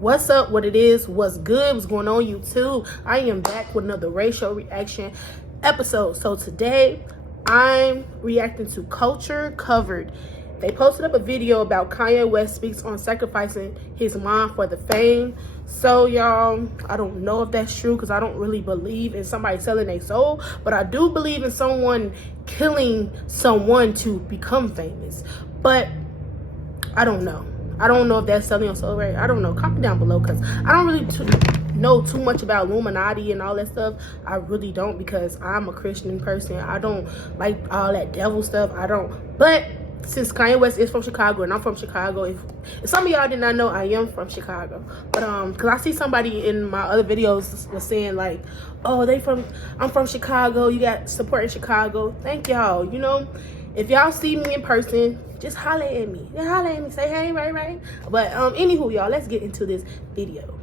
What's up, what it is, what's good, what's going on YouTube? I am back with another racial reaction episode. So today I'm reacting to Culture Covered. They posted up a video about Kanye West speaks on sacrificing his mom for the fame. So y'all, I don't know if that's true because I don't really believe in somebody selling their soul, but I do believe in someone killing someone to become famous. But I don't know. I don't know if that's selling your soul, right? I don't know. Comment down below because I don't really know too much about Illuminati and all that stuff. I really don't, because I'm a Christian person. I don't like all that devil stuff. I don't. But since Kanye West is from Chicago and I'm from Chicago, if some of y'all did not know, I am from Chicago. But because I see somebody in my other videos was saying like, oh, I'm from Chicago. You got support in Chicago. Thank y'all. You know, if y'all see me in person, just holler at me. Just holler at me. Say hey, right. But anywho, y'all, let's get into this video.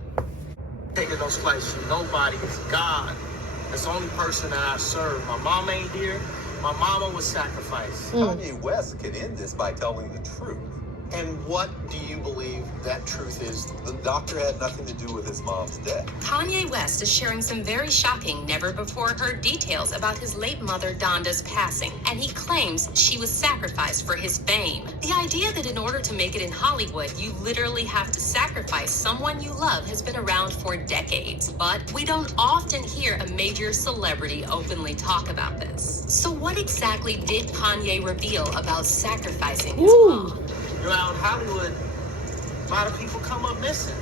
Taking those flights from nobody is God. That's the only person that I serve. My mom ain't here. My mama was sacrificed. Kanye West could end this by telling the truth. And what do you believe that truth is? The doctor had nothing to do with his mom's death. Kanye West is sharing some very shocking, never-before-heard details about his late mother Donda's passing, and he claims she was sacrificed for his fame. The idea that in order to make it in Hollywood, you literally have to sacrifice someone you love has been around for decades, but we don't often hear a major celebrity openly talk about this. So what exactly did Kanye reveal about sacrificing his mom? You know, out in Hollywood, a lot of people come up missing.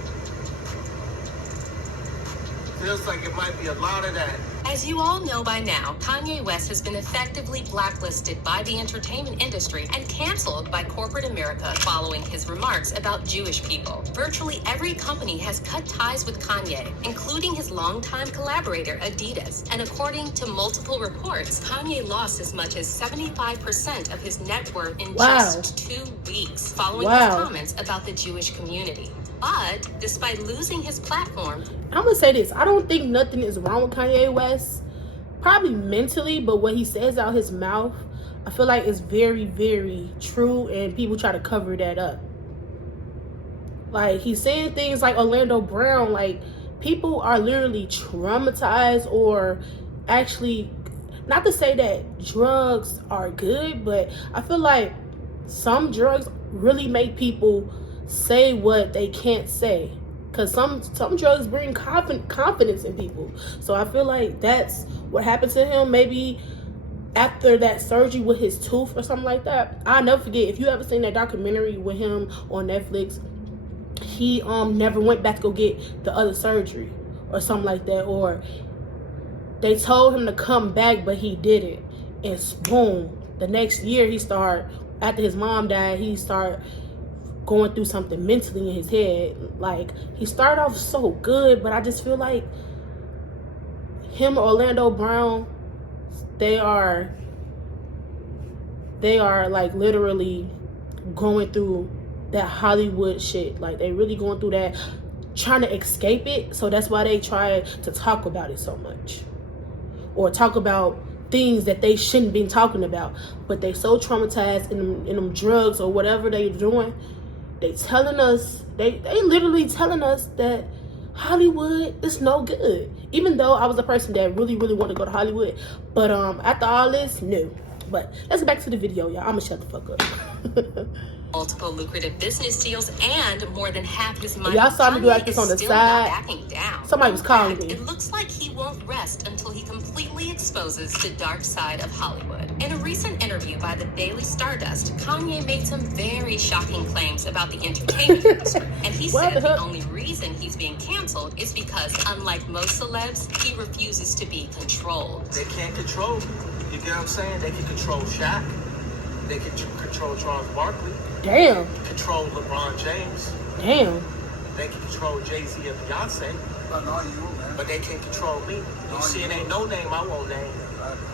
Feels like it might be a lot of that. As you all know by now, Kanye West has been effectively blacklisted by the entertainment industry and canceled by corporate America following his remarks about Jewish people. Virtually every company has cut ties with Kanye, including his longtime collaborator Adidas. And according to multiple reports, Kanye lost as much as 75% of his net worth in just 2 weeks following his comments about the Jewish community. But despite losing his platform, I'm gonna say this: I don't think nothing is wrong with Kanye West, probably mentally, but what he says out his mouth, I feel like it's very, very true, and people try to cover that up. Like, he's saying things like Orlando Brown, like, people are literally traumatized, or actually, not to say that drugs are good, but I feel like some drugs really make people say what they can't say, because some drugs bring confidence in people. So I feel like that's what happened to him. Maybe after that surgery with his tooth or something like that. I'll never forget, if you ever seen that documentary with him on Netflix, he never went back to go get the other surgery or something like that, or they told him to come back but he didn't, and boom, the next year after his mom died, he started going through something mentally in his head. Like, he started off so good, but I just feel like him, Orlando Brown, they are like literally going through that Hollywood shit. Like, they really going through that, trying to escape it. So that's why they try to talk about it so much, or talk about things that they shouldn't be talking about. But they so traumatized in them drugs or whatever they're doing. They literally telling us that Hollywood is no good. Even though I was a person that really wanted to go to Hollywood, but after all this, no. But let's get back to the video, y'all. I'ma shut the fuck up. Multiple lucrative business deals, and more than half his money. Y'all saw me do like this on the side. Backing down. Somebody was calling me. It looks like he won't rest until he completely exposes the dark side of Hollywood. In a recent interview by the Daily Stardust, Kanye made some very shocking claims about the entertainment industry. And he said the only reason he's being canceled is because, unlike most celebs, he refuses to be controlled. They can't control me. You get what I'm saying? They can control Shaq. They can control Charles Barkley. Damn. Control LeBron James. Damn. They can control Jay-Z and Beyonce. But they can't control me. You see, it ain't no name I won't name.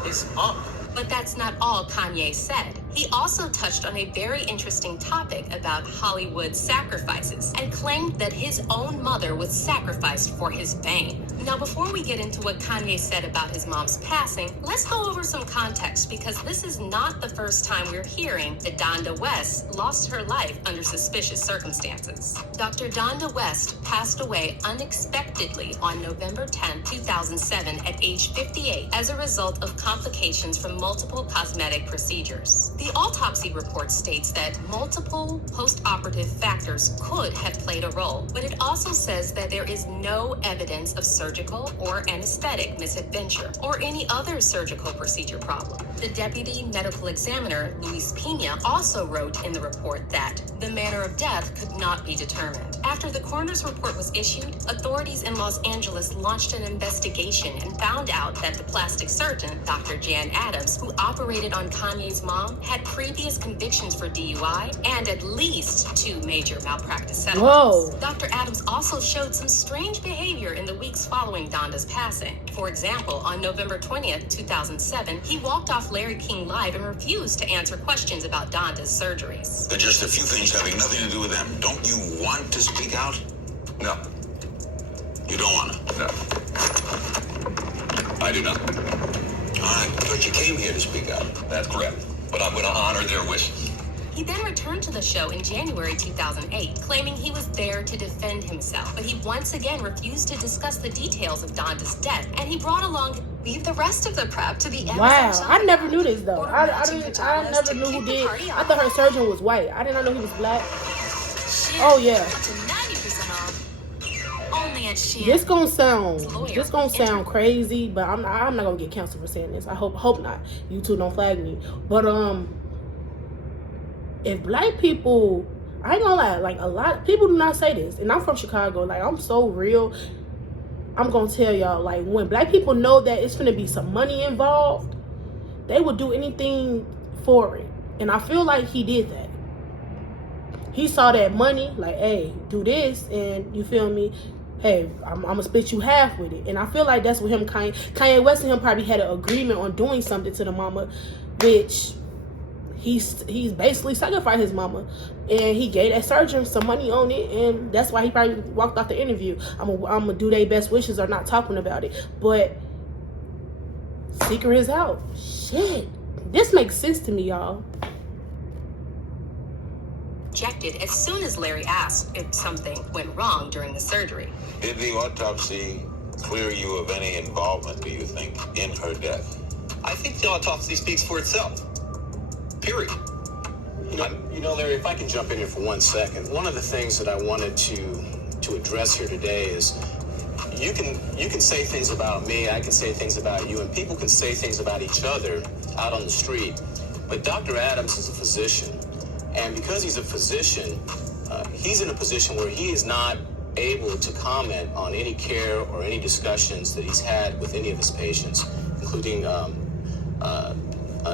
It's up. But that's not all Kanye said. He also touched on a very interesting topic about Hollywood sacrifices and claimed that his own mother was sacrificed for his fame. Now, before we get into what Kanye said about his mom's passing, let's go over some context because this is not the first time we're hearing that Donda West lost her life under suspicious circumstances. Dr. Donda West passed away unexpectedly on November 10, 2007 at age 58 as a result of complications from multiple cosmetic procedures. The autopsy report states that multiple post-operative factors could have played a role, but it also says that there is no evidence of surgical or anesthetic misadventure or any other surgical procedure problem. The deputy medical examiner, Luis Pena, also wrote in the report that the manner of death could not be determined. After the coroner's report was issued, authorities in Los Angeles launched an investigation and found out that the plastic surgeon, Dr. Jan Adams, who operated on Kanye's mom, had previous convictions for DUI and at least 2 major malpractice settlements. Whoa. Dr. Adams also showed some strange behavior in the weeks following Donda's passing. For example, on November 20th, 2007, he walked off Larry King Live and refused to answer questions about Donda's surgeries. They're just a few things having nothing to do with them. Don't you want to speak out? No. You don't want to? No. I do not. All right, but you came here to speak out. That's correct. But I'm going to honor their wishes. He then returned to the show in January 2008, claiming he was there to defend himself, but he once again refused to discuss the details of Donda's death, and he brought along Leave the rest of the prep to the Wow, I never knew this though. I never knew who did. I thought her surgeon was white. I did not know he was black. Oh yeah. This gonna sound crazy, but I'm not gonna get canceled for saying this. I hope not. YouTube don't flag me. But if black people, I ain't gonna lie, like a lot of people do not say this, and I'm from Chicago. Like I'm so real. I'm gonna tell y'all, like when black people know that it's gonna be some money involved, they would do anything for it. And I feel like he did that. He saw that money, like, hey, do this, and you feel me? Hey, I'm gonna split you half with it. And I feel like that's what him, Kanye West and him probably had an agreement on doing something to the mama, which he's basically sacrificed his mama, and he gave that surgeon some money on it, and that's why he probably walked off the interview. I'm gonna do their best wishes or not talking about it. But secret is out. Shit, this makes sense to me, y'all. Rejected as soon as Larry asked if something went wrong during the surgery. Did the autopsy clear you of any involvement, do you think, in her death? I think the autopsy speaks for itself. Period. You know, Larry, if I can jump in here for 1 second, one of the things that I wanted to address here today is you can say things about me, I can say things about you, and people can say things about each other out on the street. But Dr. Adams is a physician, and because he's a physician, he's in a position where he is not able to comment on any care or any discussions that he's had with any of his patients, including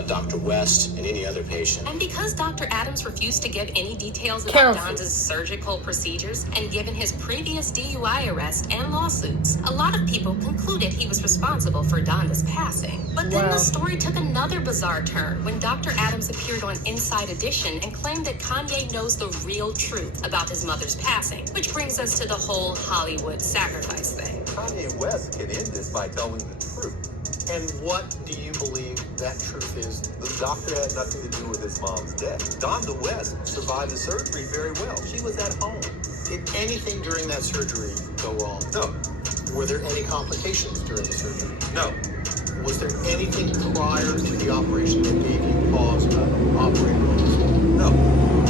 Dr. West and any other patient. And because Dr. Adams refused to give any details about Donda's surgical procedures, and given his previous DUI arrest and lawsuits, a lot of people concluded he was responsible for Donda's passing. But then the story took another bizarre turn when Dr. Adams appeared on Inside Edition and claimed that Kanye knows the real truth about his mother's passing, which brings us to the whole Hollywood sacrifice thing. Kanye West can end this by telling the truth. And what do you believe that truth is? The doctor had nothing to do with his mom's death. Donda West survived the surgery very well. She was at home. Did anything during that surgery go wrong? No. Were there any complications during the surgery? No. Was there anything prior to the operation that gave you pause about operating? No.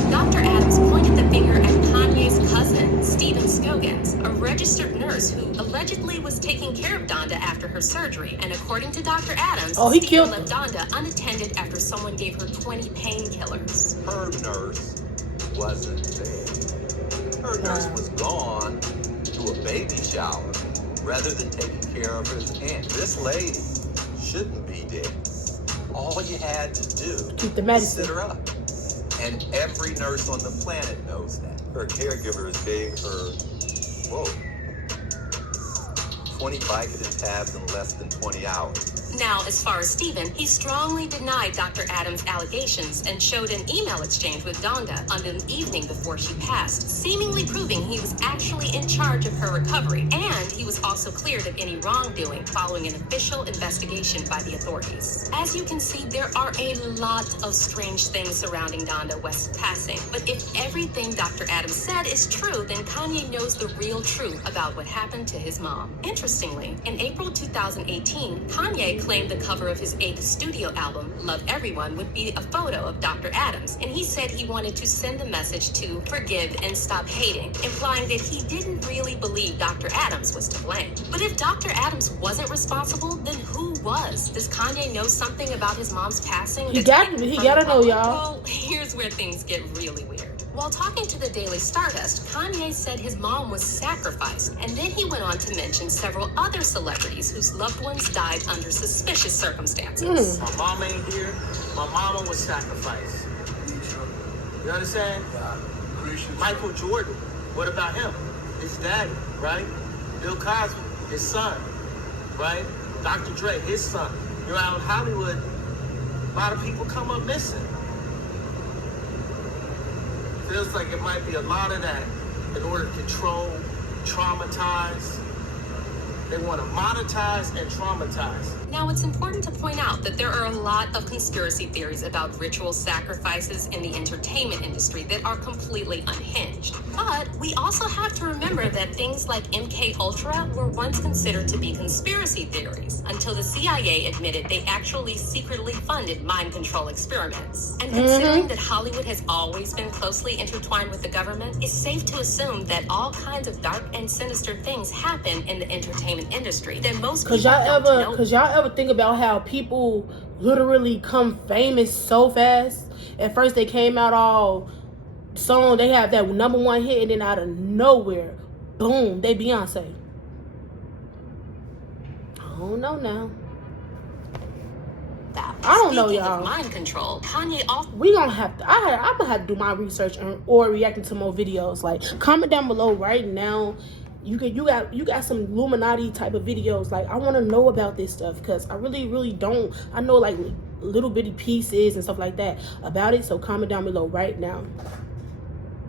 Dr. Adams pointed the finger at Kanye's cousin, Stephen Scogans, a registered nurse who allegedly was taking care of Donda after her surgery. And according to Dr. Adams, Stephen left Donda unattended after someone gave her 20 painkillers. Her nurse wasn't there. Her nurse was gone to a baby shower rather than taking care of his aunt. This lady shouldn't be dead. All you had to do was sit her up. And every nurse on the planet knows that. Her caregivers gave her, 20 Vicodin tabs in less than 20 hours. Now, as far as Stephen, he strongly denied Dr. Adams' allegations and showed an email exchange with Donda on the evening before she passed, seemingly proving he was actually in charge of her recovery, and he was also cleared of any wrongdoing following an official investigation by the authorities. As you can see, there are a lot of strange things surrounding Donda West's passing, but if everything Dr. Adams said is true, then Kanye knows the real truth about what happened to his mom. Interestingly, in April 2018, Kanye claimed the cover of his 8th studio album, Love Everyone, would be a photo of Dr. Adams, and he said he wanted to send the message to forgive and stop hating, implying that he didn't really believe Dr. Adams was to blame. But if Dr. Adams wasn't responsible, then who was? Does Kanye know something about his mom's passing? He gotta know, y'all. Well, here's where things get really weird. While talking to the Daily Stardust, Kanye said his mom was sacrificed, and then he went on to mention several other celebrities whose loved ones died under suspicious circumstances. My mom ain't here. My mama was sacrificed. You understand? Michael Jordan, what about him? His daddy, right? Bill Cosby, his son, right? Dr. Dre, his son. You're out in Hollywood, a lot of people come up missing. Feels like it might be a lot of that in order to control, traumatize. They want to monetize and traumatize. Now, it's important to point out that there are a lot of conspiracy theories about ritual sacrifices in the entertainment industry that are completely unhinged. But we also have to remember that things like MK Ultra were once considered to be conspiracy theories until the CIA admitted they actually secretly funded mind control experiments. And considering that Hollywood has always been closely intertwined with the government, it's safe to assume that all kinds of dark and sinister things happen in the entertainment industry that most people don't know. Cause y'all ever think about how people literally come famous so fast? At first they came out all song, they have that #1 hit, and then out of nowhere, boom, they Beyonce. I don't know now. I don't know, y'all. Mind control. Kanye also. We gonna have to. I'm gonna have to do my research or reacting to more videos. Like, comment down below right now. You got some Illuminati type of videos. Like, I want to know about this stuff because I really don't. I know like little bitty pieces and stuff like that about it. So comment down below right now.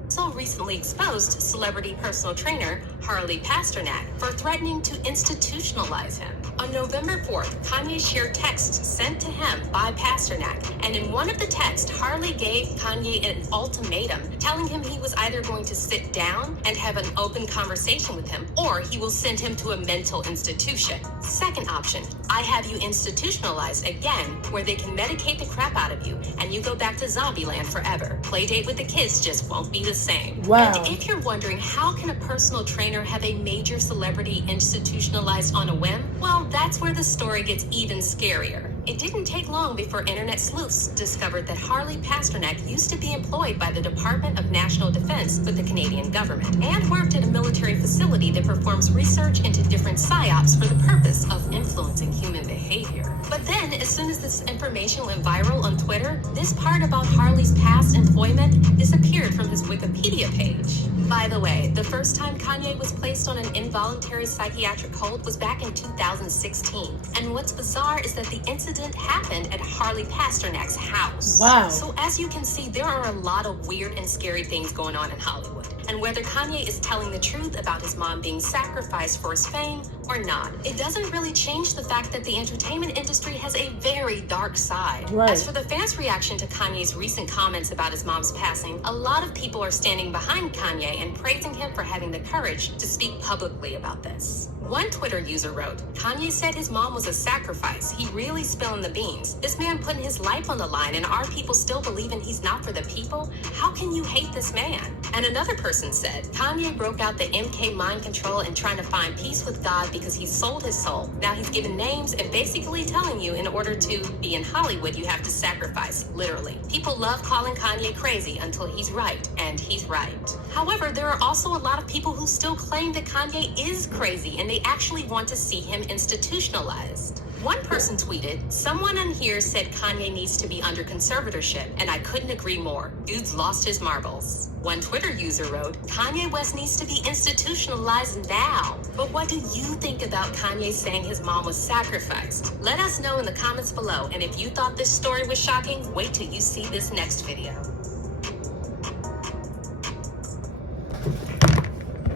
Also recently exposed celebrity personal trainer Harley Pasternak for threatening to institutionalize him. On November 4th, Kanye shared texts sent to him by Pasternak, and in one of the texts, Harley gave Kanye an ultimatum, telling him he was either going to sit down and have an open conversation with him, or he will send him to a mental institution. Second option, I have you institutionalized again, where they can medicate the crap out of you, and you go back to Zombieland forever. Playdate with the kids just won't be the same. Wow. And if you're wondering, how can a personal trainer have a major celebrity institutionalized on a whim? Well, that's where the story gets even scarier. It didn't take long before internet sleuths discovered that Harley Pasternak used to be employed by the Department of National Defense with the Canadian government and worked at a military facility that performs research into different psyops for the purpose of influencing human behavior. But then, as soon as this information went viral on Twitter, this part about Harley's past employment disappeared from his Wikipedia page. By the way, the first time Kanye was placed on an involuntary psychiatric hold was back in 2016. And what's bizarre is that the incident happened at Harley Pasternak's house. Wow. So as you can see, there are a lot of weird and scary things going on in Hollywood. And whether Kanye is telling the truth about his mom being sacrificed for his fame or not, it doesn't really change the fact that the entertainment industry has a very dark side. Right. As for the fans' reaction to Kanye's recent comments about his mom's passing, a lot of people are standing behind Kanye and praising him for having the courage to speak publicly about this. One Twitter user wrote, Kanye said his mom was a sacrifice. He really spilling the beans. This man putting his life on the line, and our people still believing he's not for the people? How can you hate this man? And another person said, Kanye broke out the MK mind control and trying to find peace with God because he sold his soul. Now he's giving names and basically telling you in order to be in Hollywood, you have to sacrifice, literally. People love calling Kanye crazy until he's right, and he's right. However, there are also a lot of people who still claim that Kanye is crazy and they actually want to see him institutionalized. One person tweeted, "Someone on here said Kanye needs to be under conservatorship, and I couldn't agree more. Dude's lost his marbles." One Twitter user wrote, "Kanye West needs to be institutionalized now." But what do you think about Kanye saying his mom was sacrificed? Let us know in the comments below, and if you thought this story was shocking, wait till you see this next video.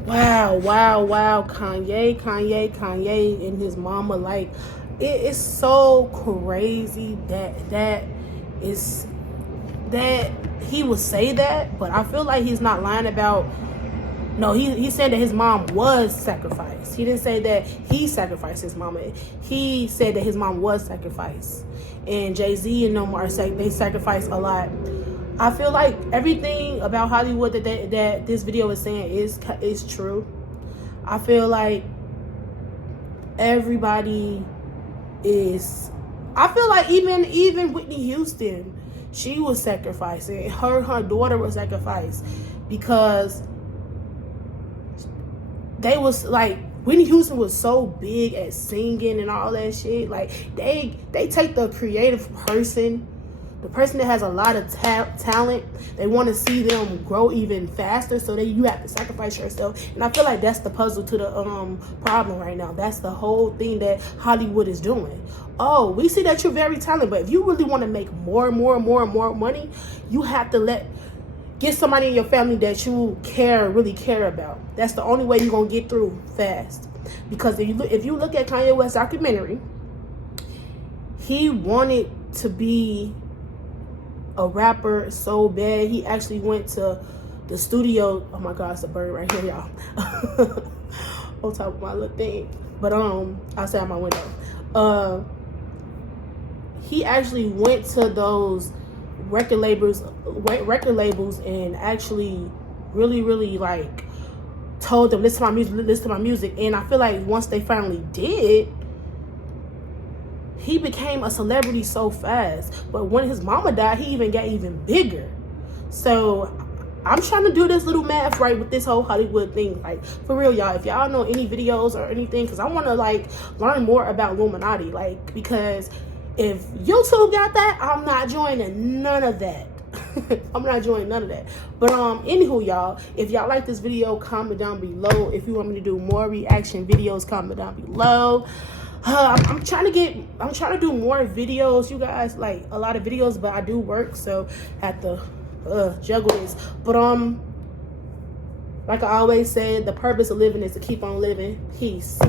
Wow. Kanye and his mama, like, it is so crazy that he would say that, but I feel like he's not lying about. No, he said that his mom was sacrificed. He didn't say that he sacrificed his mama. He said that his mom was sacrificed. And Jay-Z and them they sacrificed a lot. I feel like everything about Hollywood that this video is saying is true. I feel like everybody is. I feel like even Whitney Houston, she was sacrificed, and her daughter was sacrificed because they was like, Whitney Houston was so big at singing and all that shit. Like they take the creative person, the person that has a lot of talent, they want to see them grow even faster, so you have to sacrifice yourself. And I feel like that's the puzzle to the problem right now. That's the whole thing that Hollywood is doing. Oh, we see that you're very talented, but if you really want to make more money, you have to get somebody in your family that you really care about. That's the only way you're gonna get through fast. Because if you look at Kanye West's documentary, he wanted to be a rapper so bad. He actually went to the studio. Oh my God, it's a bird right here, y'all. On top of my little thing. But outside my window. He actually went to those record labels and actually really like told them, listen to my music. And I feel like once they finally did, he became a celebrity so fast. But when his mama died, he even got even bigger. So I'm trying to do this little math right with this whole Hollywood thing. Like, for real, y'all, if y'all know any videos or anything, because I want to like learn more about Illuminati, like, because if YouTube got that, I'm not joining none of that. I'm not joining none of that. But anywho, y'all, if y'all like this video, comment down below. If you want me to do more reaction videos, comment down below. I'm trying to do more videos, you guys, like a lot of videos, but I do work, so I have to juggle this. But like I always said, the purpose of living is to keep on living. Peace.